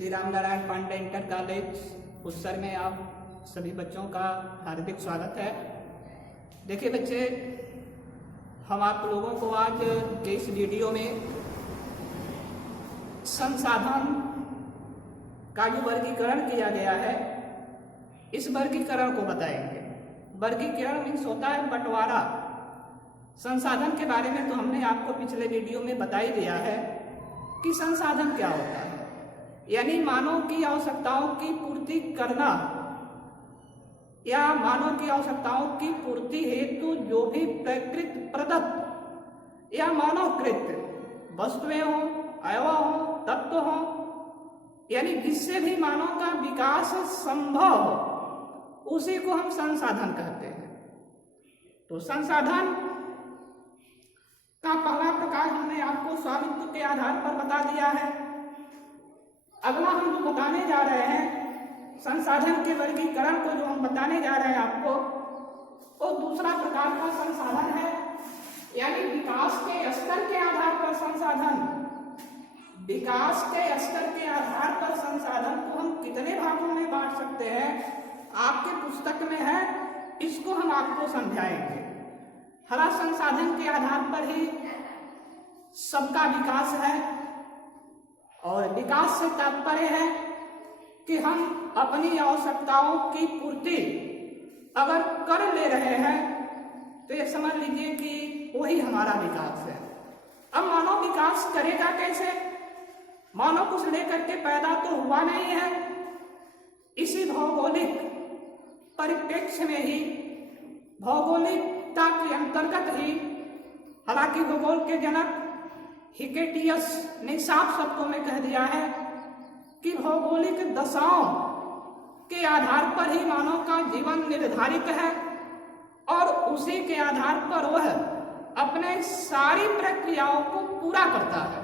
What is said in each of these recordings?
Shri Ram Narayan Pandey inter college उससर में आप सभी बच्चों का हार्दिक स्वागत है। देखिए बच्चे, हम आप लोगों को आज के इस वीडियो में संसाधन का जो वर्गीकरण किया गया है, इस वर्गीकरण को बताएंगे। वर्गीकरण मीन्स होता है बंटवारा। संसाधन के बारे में तो हमने आपको पिछले वीडियो में बता ही दिया है कि संसाधन क्या होता है, यानी मानव की आवश्यकताओं की पूर्ति करना या मानव की आवश्यकताओं की पूर्ति हेतु जो भी प्रकृत प्रदत्त या मानवकृत वस्तुएं हो, अयवा हो, तत्व हो, यानी जिससे भी मानव का विकास संभव हो, उसी को हम संसाधन कहते हैं। तो संसाधन का पहला प्रकार हमने आपको स्वामित्व के आधार पर बता दिया है। अगला हम जो बताने जा रहे हैं, संसाधन के वर्गीकरण को जो हम बताने जा रहे हैं आपको, वो दूसरा प्रकार का संसाधन है, यानी विकास के स्तर के आधार पर संसाधन। विकास के स्तर के आधार पर संसाधन को हम कितने भागों में बांट सकते हैं, आपके पुस्तक में है, इसको हम आपको समझाएंगे। हर संसाधन के आधार पर ही सबका विकास है, और विकास से तात्पर्य है कि हम अपनी आवश्यकताओं की पूर्ति अगर कर ले रहे हैं तो ये समझ लीजिए कि वही हमारा विकास है। अब मानव विकास करेगा कैसे? मानव कुछ लेकर के पैदा तो हुआ नहीं है। इसी भौगोलिक परिप्रेक्ष्य में ही, भौगोलिकता के अंतर्गत ही, हालांकि भूगोल के जनक हिकेटियस ने साफ शब्दों में कह दिया है कि भौगोलिक दशाओं के आधार पर ही मानव का जीवन निर्धारित है, और उसी के आधार पर वह अपने सारी प्रक्रियाओं को पूरा करता है।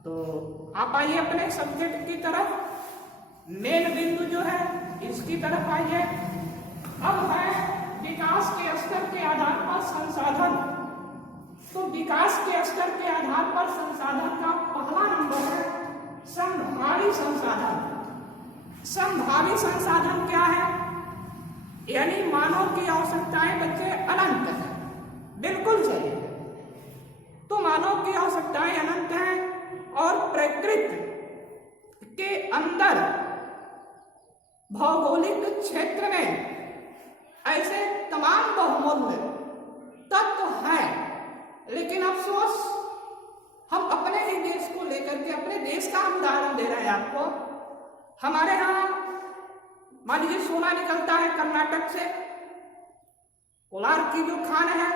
तो आप आइए अपने सब्जेक्ट की तरफ, मेन बिंदु जो है इसकी तरफ आइए। अब है विकास के स्तर के आधार पर संसाधन। तो विकास के स्तर के आधार पर संसाधन का पहला नंबर है संभावी संसाधन। संभावी संसाधन क्या है? यानी मानव की आवश्यकताएं बच्चे अनंत है। बिल्कुल सही है। तो मानव की आवश्यकताएं अनंत हैं, और प्रकृति के अंदर भौगोलिक क्षेत्र में ऐसे तमाम बहुमूल्य तत्व हैं। लेकिन अफसोस, हम अपने ही देश को लेकर के, अपने देश का हम उदाहरण दे रहे हैं आपको। हमारे यहाँ मान लीजिए सोना निकलता है कर्नाटक से, कोलार की जो खान है,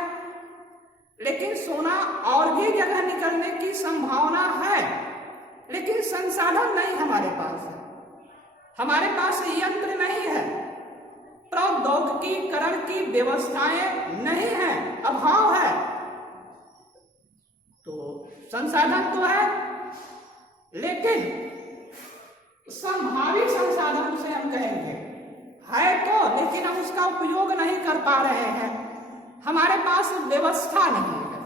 लेकिन सोना और भी जगह निकलने की संभावना है, लेकिन संसाधन नहीं हमारे पास है। हमारे पास यंत्र नहीं है, प्रौद्योगिकीकरण की व्यवस्थाएं नहीं है, अभाव है। तो संसाधन तो है, लेकिन संभावी संसाधन उसे हम कहेंगे है तो, लेकिन हम उसका उपयोग नहीं कर पा रहे हैं। हमारे पास व्यवस्था नहीं है,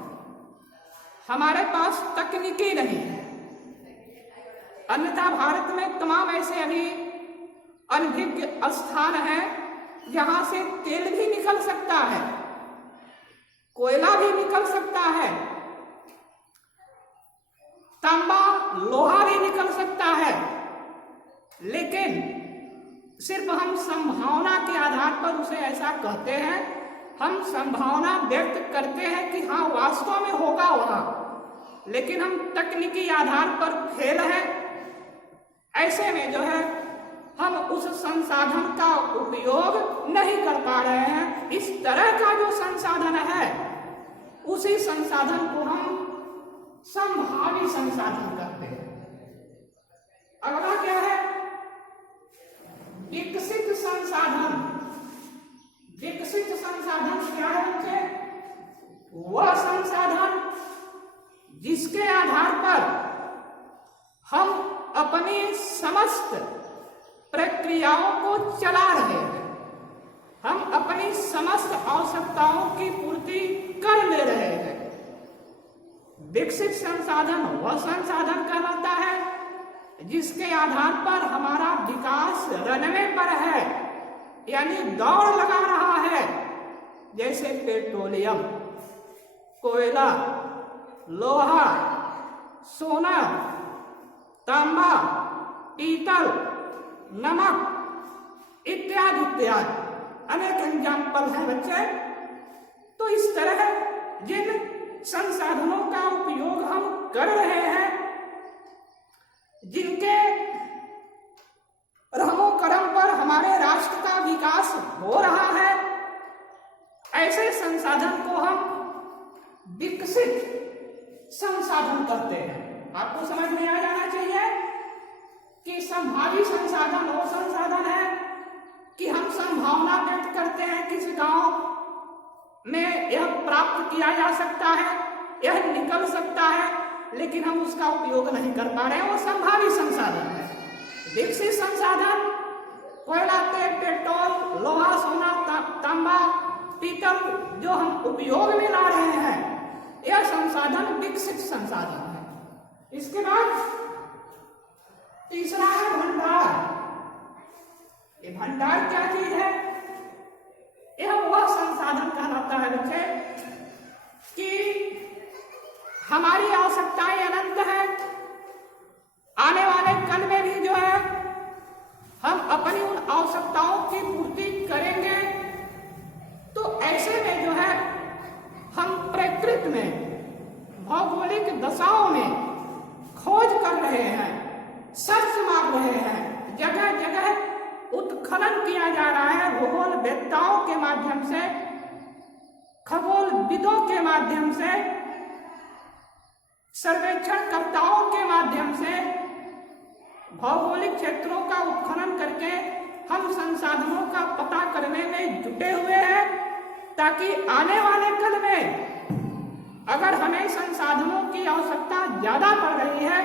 हमारे पास तकनीकी नहीं है। अन्यथा भारत में तमाम ऐसे अभी अनभिज्ञ स्थान हैं जहां से तेल भी निकल सकता है, कोयला भी निकल सकता है, तांबा लोहा भी निकल सकता है, लेकिन सिर्फ हम संभावना के आधार पर उसे ऐसा कहते हैं। हम संभावना व्यक्त करते हैं कि हाँ वास्तव में होगा वहां, लेकिन हम तकनीकी आधार पर फेल हैं। ऐसे में जो है हम उस संसाधन का उपयोग नहीं कर पा रहे हैं। इस तरह का जो संसाधन है, उसी संसाधन को हम संभावी संसाधन कहते हैं। अगला क्या है? विकसित संसाधन। विकसित संसाधन क्या है बच्चे? वह संसाधन जिसके आधार पर हम अपनी समस्त प्रक्रियाओं को चला रहे हैं, हम अपनी समस्त आवश्यकताओं की पूर्ति कर ले रहे हैं। विकसित संसाधन वह संसाधन कहलाता है जिसके आधार पर हमारा विकास रनवे पर है, यानी दौड़ लगा रहा है, जैसे पेट्रोलियम, कोयला, लोहा, सोना, तांबा, पीतल, नमक इत्यादि इत्यादि अनेक एग्जाम्पल हैं बच्चे। तो इस तरह जिन संसाधनों का उपयोग हम कर रहे हैं, जिनके रहमो करम पर हमारे राष्ट्र का विकास हो रहा है, ऐसे संसाधन को हम विकसित संसाधन कहते हैं। आपको समझ में आ जाना चाहिए कि संभावी संसाधन वो संसाधन है कि हम संभावना व्यक्त करते हैं किसी गांव में यह प्राप्त किया जा सकता है, यह निकल सकता है, लेकिन हम उसका उपयोग नहीं कर पा रहे हैं, वो संभावी संसाधन है। विकसित संसाधन कोयला, तेल, पेट्रोल, लोहा, सोना, तांबा, पीतल जो हम उपयोग में ला रहे हैं, यह संसाधन विकसित संसाधन है। इसके बाद तीसरा है भंडार। ये भंडार क्या चीज है? यह वह संसाधन कहलाता है बच्चे कि हमारी आवश्यकताएं अनंत है, आने वाले कल में भी जो है हम अपनी उन आवश्यकताओं की पूर्ति करेंगे। तो ऐसे में जो है हम प्रकृति में, भौगोलिक दशाओं में खोज कर रहे हैं, सर्च मार रहे हैं, जगह जगह उत्खनन किया जा रहा है, भूगोल वेत्ताओं के माध्यम से, खगोल विदों के माध्यम से, सर्वेक्षणकर्ताओं के माध्यम से भौगोलिक क्षेत्रों का उत्खनन करके हम संसाधनों का पता करने में जुटे हुए हैं, ताकि आने वाले कल में अगर हमें संसाधनों की आवश्यकता ज्यादा पड़ रही है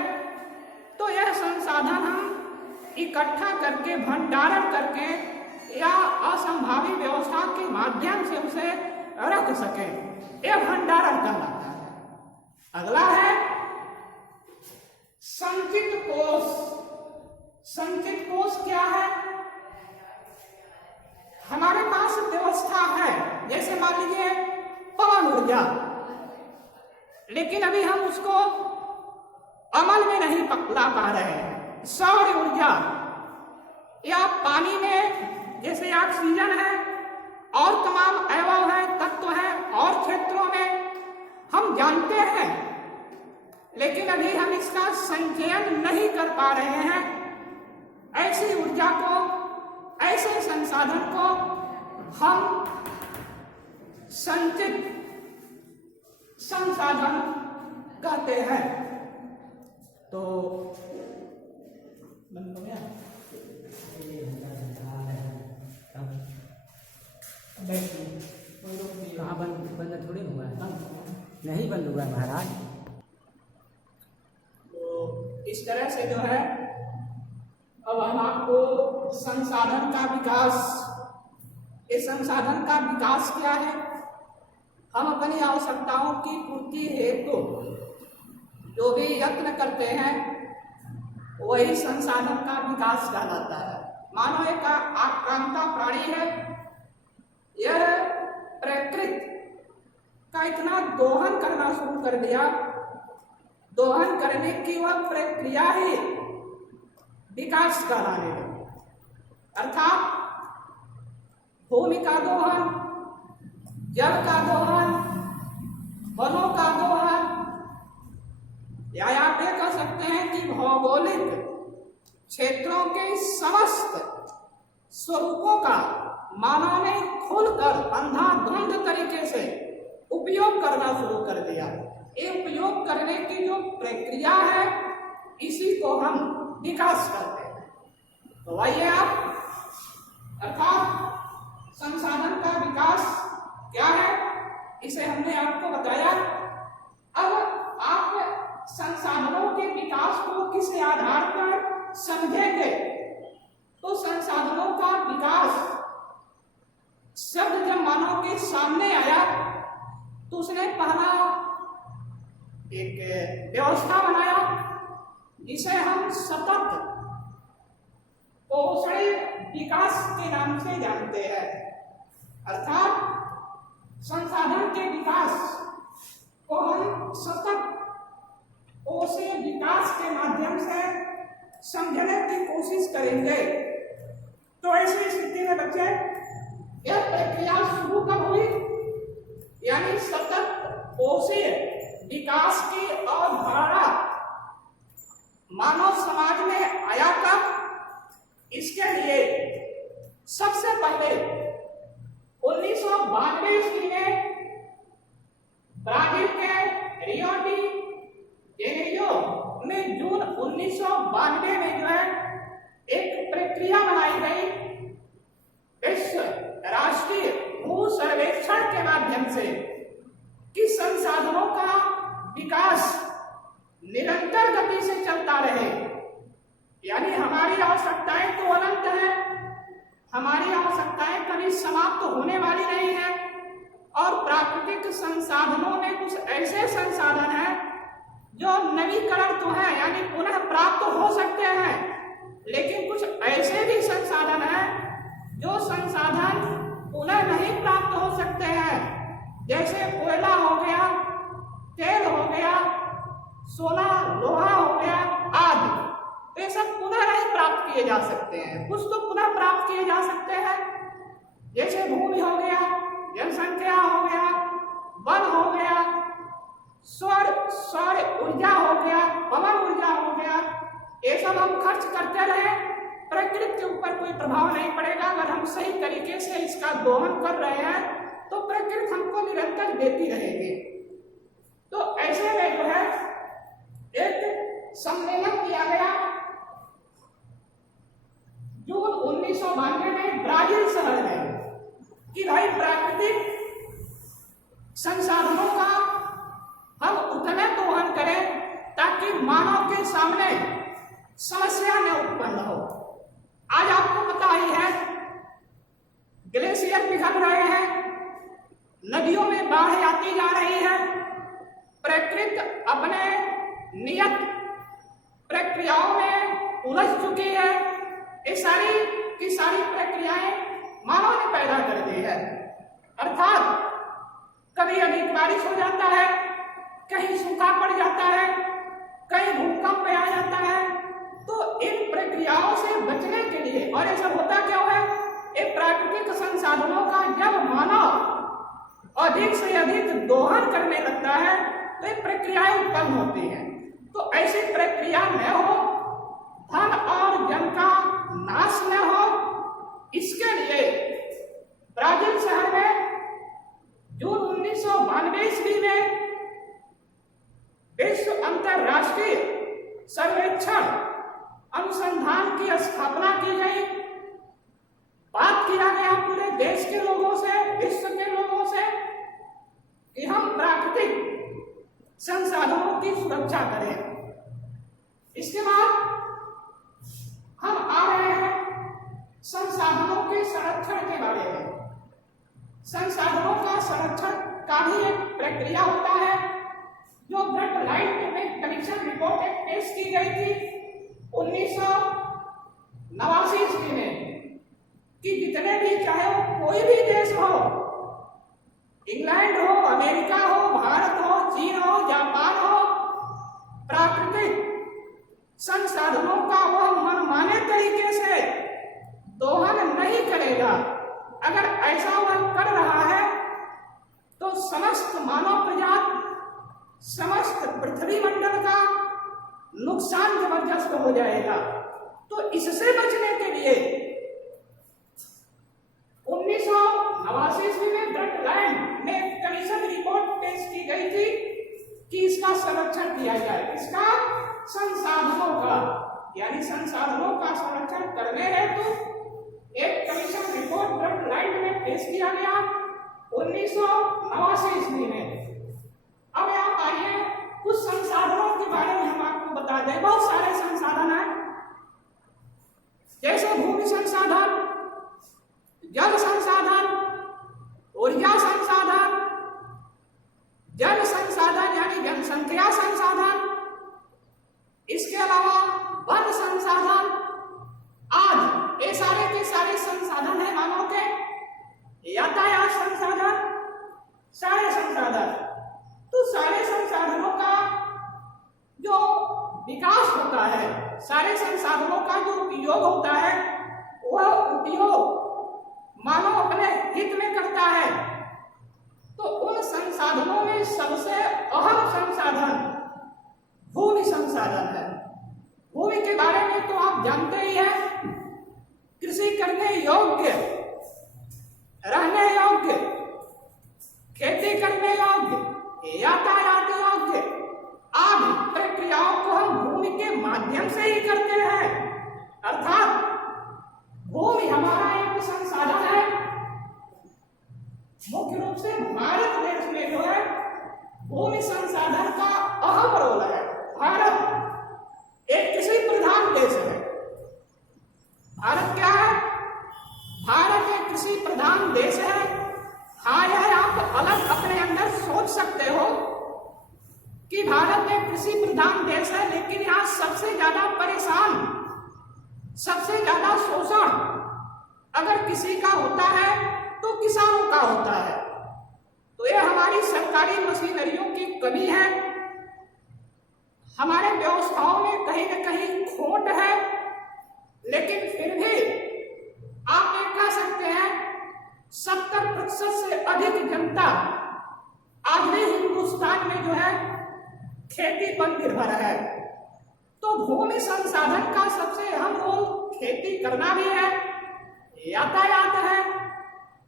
तो यह संसाधन हम इकट्ठा करके, भंडारण करके या असंभावी व्यवस्था के माध्यम से उसे रख सकें। यह भंडारण कहलाता है। अगला है संचित कोष। संचित कोष क्या है? हमारे पास व्यवस्था है, जैसे मान लीजिए पवन ऊर्जा, लेकिन अभी हम उसको अमल में नहीं ला पा रहे हैं। सौर ऊर्जा या पानी में जैसे ऑक्सीजन है और तमाम अवयव है, तत्व है, और क्षेत्रों में हम जानते हैं, लेकिन अभी हम इसका संचयन नहीं कर पा रहे हैं। ऐसी ऊर्जा को, ऐसे संसाधन को हम संचित संसाधन कहते हैं। तो बंद हो गया, कहाँ बंद थोड़ी हुआ है? नहीं बंद हुआ महाराज। तो इस तरह से जो है अब हम आपको संसाधन का विकास, इस संसाधन का विकास क्या है, हम अपनी आवश्यकताओं की पूर्ति हेतु जो भी यत्न करते हैं वही संसाधन का विकास कहलाता है। मानव एक आक्रांता प्राणी है, यह प्रकृति का इतना दोहन करना शुरू कर दिया, दोहन करने की वह प्रक्रिया ही विकास कहलाने लगी। अर्थात भूमि का दोहन, जल का दोहन, वनों का दोहन, या आप ये कह सकते हैं कि भौगोलिक क्षेत्रों के समस्त स्वरूपों का मानव ने खुलकर अंधाधुंध तरीके से उपयोग करना शुरू कर दिया। ये उपयोग करने की जो प्रक्रिया है, इसी को हम विकास कहते हैं। तो आइए आप, अर्थात संसाधन का विकास क्या है, इसे हमने आपको बताया। अब आप संसाधनों के विकास को किस आधार पर समझेंगे, तो संसाधनों का विकास शब्द जब मानव के सामने आया तो उसने पहला एक व्यवस्था बनाया जिसे हम सतत पोषण विकास के नाम से जानते हैं, अर्थात संसाधन के विकास को हम सतत पोषण विकास के माध्यम से समझने की कोशिश करेंगे। तो ऐसी स्थिति में बच्चे यह प्रक्रिया शुरू कब हुई, यानी सतत पोषण विकास की अवधारणा मानव समाज में आया कब? इसके लिए सबसे पहले 1992 ईस्वी में ब्राजील के रियो डी जेनेरियो में जून 1992 में जो है एक प्रक्रिया बनाई गई विश्व राष्ट्रीय भू सर्वेक्षण के माध्यम से कि संसाधनों का विकास निरंतर गति से चलता रहे, यानी हमारी आवश्यकताएं तो अनंत है, हमारी आवश्यकताएं कभी समाप्त होने वाली नहीं है। और प्राकृतिक संसाधनों में कुछ ऐसे संसाधन हैं जो नवीकरण तो है, यानी पुनः प्राप्त हो सकते हैं, लेकिन कुछ ऐसे भी संसाधन हैं जो संसाधन पुनः नहीं प्राप्त हो सकते हैं, जैसे कोयला हो गया, तेल हो गया, सोना लोहा हो गया आदि। ये सब पुनः नहीं प्राप्त किए जा सकते हैं। कुछ तो पुनः प्राप्त किए जा सकते हैं, जैसे भूमि हो गया, जनसंख्या हो गया, वन हो गया, सौर ऊर्जा हो गया, पवन ऊर्जा हो गया। ये सब हम खर्च करते रहे, प्रकृति के ऊपर कोई प्रभाव नहीं पड़ेगा। अगर हम सही तरीके से इसका दोहन कर रहे हैं तो प्रकृति हमको निरंतर देती रहेगी। तो ऐसे में जो है एक सम्मेलन किया गया जून 1992 में ब्राजील शहर में कि भाई प्राकृतिक संसाधनों का हम उतना दोहन करें ताकि मानव के सामने समस्या न उत्पन्न हो। आज आपको पता ही है ग्लेशियर पिघल रहे हैं, नदियों में बाढ़ आती जा रही है, प्रकृति अपने नियत प्रक्रियाओं में उलझ चुकी है। ये सारी की सारी प्रक्रियाएं मानव ने पैदा कर दी है, अर्थात कभी अधिक बारिश हो जाता है, कहीं सूखा पड़ जाता है, कहीं भूकंप आ जाता है। तो इन प्रक्रियाओं से बचने के लिए, और ये सब होता क्यों है, ये प्राकृतिक संसाधनों का जब मानव अधिक से अधिक दोहन करने लगता है तो ये प्रक्रियाएं उत्पन्न होती हैं। तो ऐसी प्रक्रिया न हो, धन और जन का नाश न हो, इसके लिए ब्राजील शहर में जून 1992 ईस्वी में विश्व अंतरराष्ट्रीय सर्वेक्षण अनुसंधान की स्थापना की गई। बात किया गया पूरे देश के लोगों से, विश्व के लोगों से कि हम प्राकृतिक संसाधनों की सुरक्षा करें। इसके बाद हम आ रहे हैं संसाधनों के संरक्षण के बारे में। संसाधनों का संरक्षण का भी एक प्रक्रिया होता है जो ब्लड लाइट में कमीशन रिपोर्ट एक पेश की गई थी 1989 ईस्वी में कि जितने भी, चाहे वो कोई भी देश हो, इंग्लैंड हो, अमेरिका हो, भारत हो, चीन हो, जापान हो, प्राकृतिक संसाधनों का वह मनमाने तरीके से दोहन नहीं करेगा। अगर ऐसा वह कर रहा है तो समस्त मानव प्रजाति, समस्त पृथ्वी मंडल का नुकसान जबरदस्त हो जाएगा। तो इससे बचने के लिए 1989 ईस्वी में ब्रटलैंड में कमीशन रिपोर्ट पेश की गई थी कि इसका संरक्षण किया जाए। इसका संसाधनों का, यानी संसाधनों का संरक्षण करने हेतु एक कमीशन रिपोर्ट ब्रटलैंड में पेश किया गया 1989 ईस्वी में। अब आप आइए कुछ संसाधनों के बारे में हम आपको बता दें। बहुत सारे संसाधन हैं, जैसे भूमि संसाधन, जल संसाधन, ऊर्जा संसाधन, जल संसाधन यानी जनसंख्या संसाधन, इसके अलावा सारे संसाधनों का जो उपयोग होता है वह उपयोग मानव अपने हित में करता है। तो उन संसाधनों में सबसे अहम संसाधन भूमि संसाधन है। भूमि के बारे में तो आप जानते ही हैं, कृषि करने योग्य, रहने योग्य, खेती करने योग्य, यातायात योग्य आदि प्रक्रियाओं को हम भूमि के माध्यम से ही करते हैं। अर्थात भूमि हमारा एक संसाधन है। मुख्य रूप से भारत देश में जो है भूमि संसाधन का अहम रोल है। भारत एक कृषि प्रधान देश है। भारत क्या है? भारत एक कृषि प्रधान देश है। हाँ, यह आप अलग अपने अंदर सोच सकते हो कि भारत एक कृषि प्रधान देश है, लेकिन यहाँ सबसे ज्यादा परेशान, सबसे ज्यादा शोषण अगर किसी का होता है तो किसानों का होता है। तो यह हमारी सरकारी मशीनरियों की कमी है, हमारे व्यवस्थाओं में कहीं न कहीं खोट है। लेकिन फिर भी आप ये कह सकते हैं 70% से अधिक जनता आज भी हिंदुस्तान में जो है खेती पर निर्भर है। तो भूमि संसाधन का सबसे अहम रोल खेती करना भी है, यातायात है।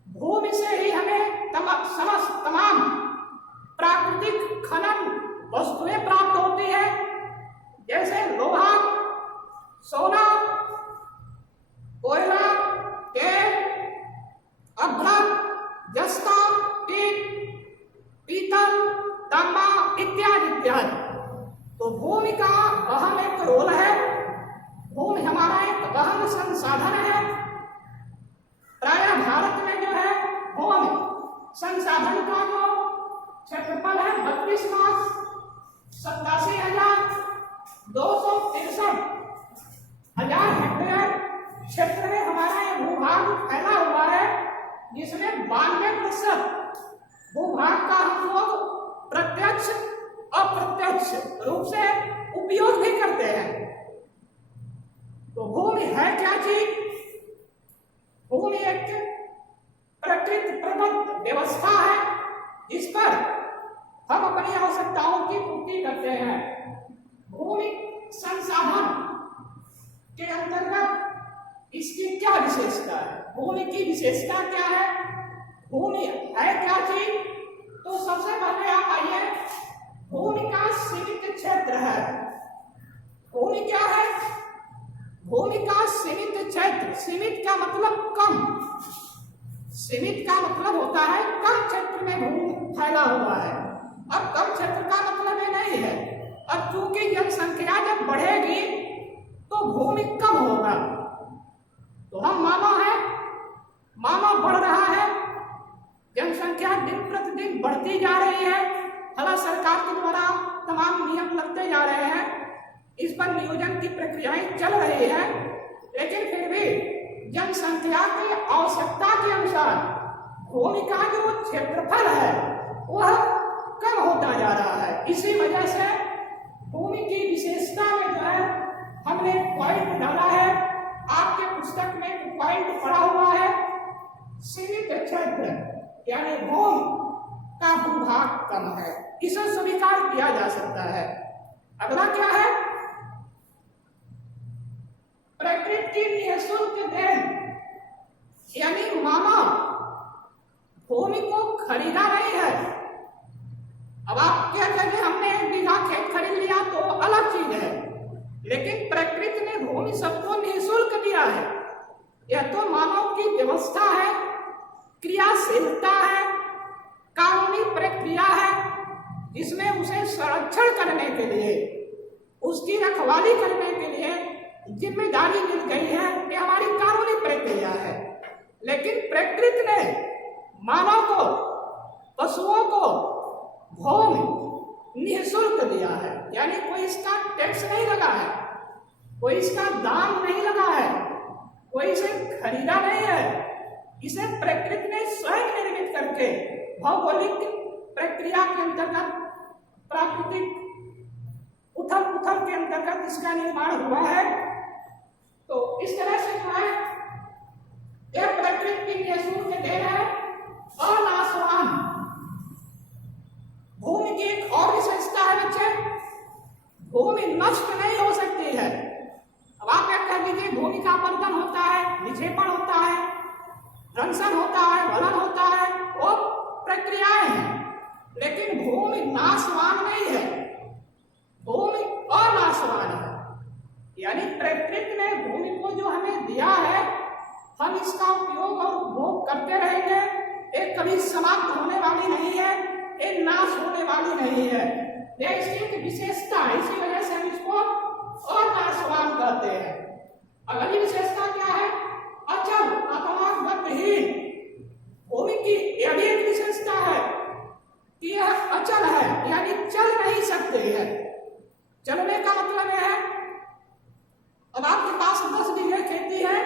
भूमि से ही हमें तमाम प्राकृतिक खनन वस्तुएं प्राप्त होती है, जैसे लोहा, सोना, कोयला, तेल, अभ्रक, जस्ता, पीतल, तांबा इत्यादि इत्यादि। तो भूमि का अहम एक रोल है। भूमि हमारा एक अहम संसाधन है। प्रायः भारत में जो है भूमि संसाधन का जो क्षेत्रफल है 32,87,263 हेक्टेयर क्षेत्र में हमारा यह भूभाग फैला हुआ है, जिसमें 92% भूभाग का हम लोग प्रत्यक्ष अप्रत्यक्ष रूप से उपयोग भी करते हैं। तो भूमि है क्या चीज? भूमि एक प्रकृति प्रदत्त व्यवस्था है, जिस पर हम अपनी आवश्यकताओं की पूर्ति करते हैं। भूमि संसाधन के अंतर्गत इसकी क्या विशेषता है? भूमि की विशेषता क्या है? भूमि है क्या चीज? तो सबसे पहले आप आइए, भूमि का सीमित क्षेत्र है। भूमि क्या है? भूमि का सीमित क्षेत्र। सीमित का मतलब कम। सीमित का मतलब होता है कम क्षेत्र में भूमि फैला हुआ है। अब कम क्षेत्र का मतलब ये नहीं है, अब चूंकि जनसंख्या जब बढ़ेगी तो भूमि कम होगा। तो हम मानव है, मानव बढ़ रहा है, जनसंख्या दिन प्रतिदिन बढ़ती जा रही है। भारत सरकार के द्वारा तमाम नियम लगते जा रहे हैं, इस पर नियोजन की प्रक्रियाएं चल रही है, लेकिन फिर भी जनसंख्या की आवश्यकता के अनुसार भूमि का जो क्षेत्रफल है वह कम होता जा रहा है। इसी वजह से भूमि की विशेषता में जो है हमने पॉइंट डाला है। आपके पुस्तक में एक पॉइंट पड़ा हुआ है, सीमित क्षेत्र यानी भूमि का भूभाग कम है, इसे स्वीकार किया जा सकता है। अगला क्या है? प्रकृति की निःशुल्क देन, यानी मानव भूमि को खरीदा नहीं है। अब आप क्या कहेंगे, हमने 1 बीघा खेत खरीद लिया तो अलग चीज है, लेकिन प्रकृति ने भूमि सबको निःशुल्क दिया है। यह तो मानव की व्यवस्था है, क्रियाशीलता है, कानूनी प्रक्रिया है, जिसमें उसे संरक्षण करने के लिए, उसकी रखवाली करने के लिए जिम्मेदारी मिल गई है। ये हमारी कानूनी प्रक्रिया है। लेकिन प्रकृति ने मानव को, पशुओं को भूमि निःशुल्क दिया है, यानी कोई इसका टैक्स नहीं लगा है, कोई इसका दाम नहीं लगा है, कोई इसे खरीदा नहीं है। इसे प्रकृति ने स्वयं निर्मित करके भौगोलिक प्रक्रिया के अंतर्गत प्राकृतिक उथल पुथल के अंतर्गत इसका निर्माण हुआ है। तो इस तरह से जो है यह प्रकृति के सूर्य दे है अनासवान। भूमि की एक और विशेषता है बच्चे, भूमि नष्ट नहीं हो सकती है। अब आप क्या कह दीजिए भूमि का अपरदन होता है, विक्षेपण होता है, ध्वंसन होता है, वलन होता है, वो प्रक्रियाएं हैं, लेकिन भूमि नाशवान नहीं है, भूमि अनाशवान है। यानी प्रकृति ने भूमि को जो हमें दिया है हम इसका उपयोग और उपभोग करते रहेंगे, ये कभी समाप्त होने वाली नहीं है, ये नाश होने वाली नहीं है। यह इसकी एक विशेषता है, इसी वजह से हम इसको अनाशवान कहते हैं। अगली विशेषता क्या है? अचल अथवा गतिहीन। भूमि की यह भी एक विशेषता है कि यह अचल है, यानी चल नहीं सकते है। चलने का मतलब यह है अब आपके पास 10 बीघे खेती है,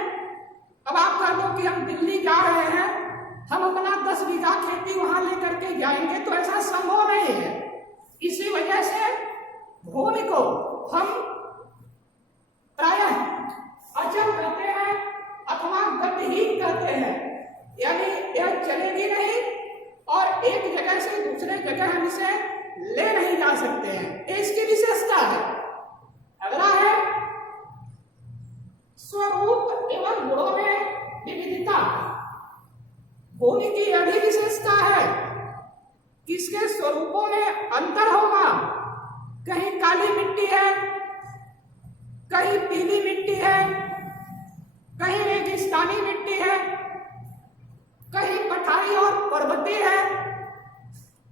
अब आप कह दो कि हम दिल्ली जा रहे हैं, हम अपना 10 बीघा खेती वहां लेकर के जाएंगे, तो ऐसा संभव नहीं है। इसी वजह से भूमि को हम प्रायः अचल कहते हैं अथवा गतिहीन कहते हैं, यानी यह चलेगी नहीं और एक जगह से दूसरे जगह हम इसे ले नहीं जा सकते हैं, ये इसकी विशेषता है। अगला है स्वरूप एवं गुणों में विविधता। भूमि की यह भी विशेषता है कि इसके स्वरूपों में अंतर होगा। कहीं काली मिट्टी है, कहीं पीली मिट्टी है, कहीं रेगिस्तानी मिट्टी है, कहीं पठारी और पर्वतीय है,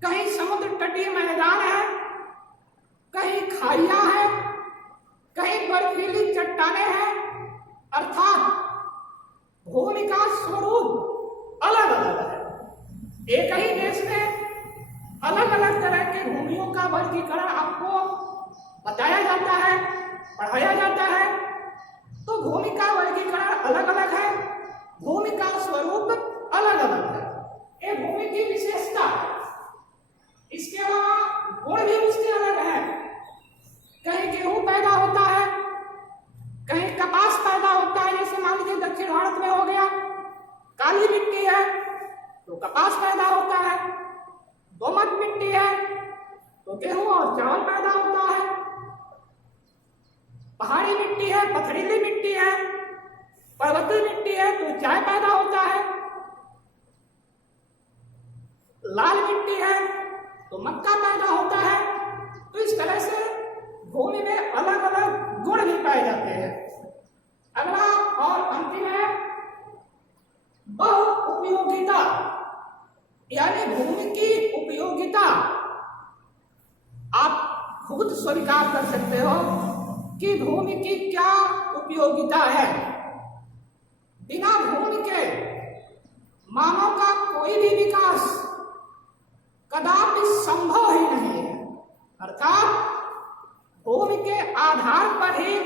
कहीं समुद्र तटीय मैदान है, कहीं खाइयां है, कहीं बर्फीली चट्टानें हैं। अर्थात भूमि का स्वरूप अलग अलग है। एक ही देश में अलग अलग तरह के भूमियों का वर्गीकरण आपको बताया जाता है, पढ़ाया जाता है। तो भूमि का वर्गीकरण अलग अलग है, भूमि का स्वरूप अलग अलग है, ये भूमि की विशेषता है। इसके अलावा गुण भी उसके अलग है। कहीं गेहूं पैदा होता है, कहीं कपास पैदा होता है, जैसे मान लीजिए दक्षिण भारत में हो गया, काली मिट्टी है तो कपास पैदा होता है, दोमट मिट्टी है तो गेहूं और चावल पैदा होता है, पहाड़ी मिट्टी है, पथरीली मिट्टी है, पर्वतीय मिट्टी है तो चाय पैदा होता है, लाल मिट्टी है तो मक्का पैदा होता है। तो इस तरह से भूमि में अलग अलग गुण भी पाए जाते हैं। अगला और अंतिम है बहुउपयोगिता, यानी भूमि की उपयोगिता। आप खुद स्वीकार कर सकते हो कि भूमि की क्या उपयोगिता है। बिना भूमि के मानव का कोई भी विकास कदापि संभव ही नहीं है। अर्थात भूमि के आधार पर ही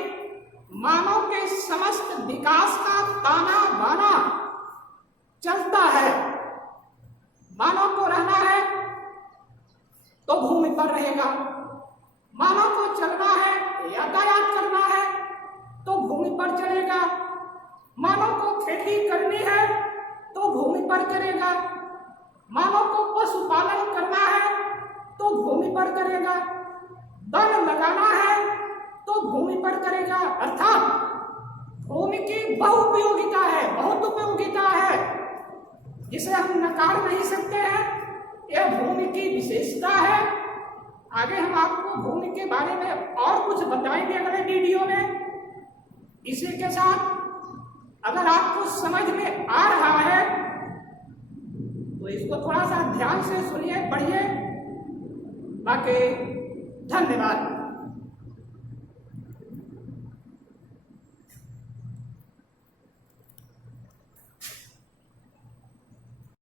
मानव के समस्त विकास का ताना बाना चलता है। मानव को रहना है तो भूमि पर रहेगा, मानव को चलना है, यातायात करना है तो भूमि पर चलेगा, मानव को खेती करनी है तो भूमि पर करेगा, मानव को पशुपालन करना है तो भूमि पर करेगा, वन लगाना है तो भूमि पर करेगा। अर्थात भूमि की बहुउपयोगिता है, बहुत उपयोगिता है, जिसे हम नकार नहीं सकते हैं। यह भूमि की विशेषता है। आगे हम आपको भूमि के बारे में और कुछ बताएंगे अगले वीडियो में। इसी के साथ अगर आपको समझ में आ रहा है तो इसको थोड़ा सा ध्यान से सुनिए, पढ़िए। बाकी धन्यवाद।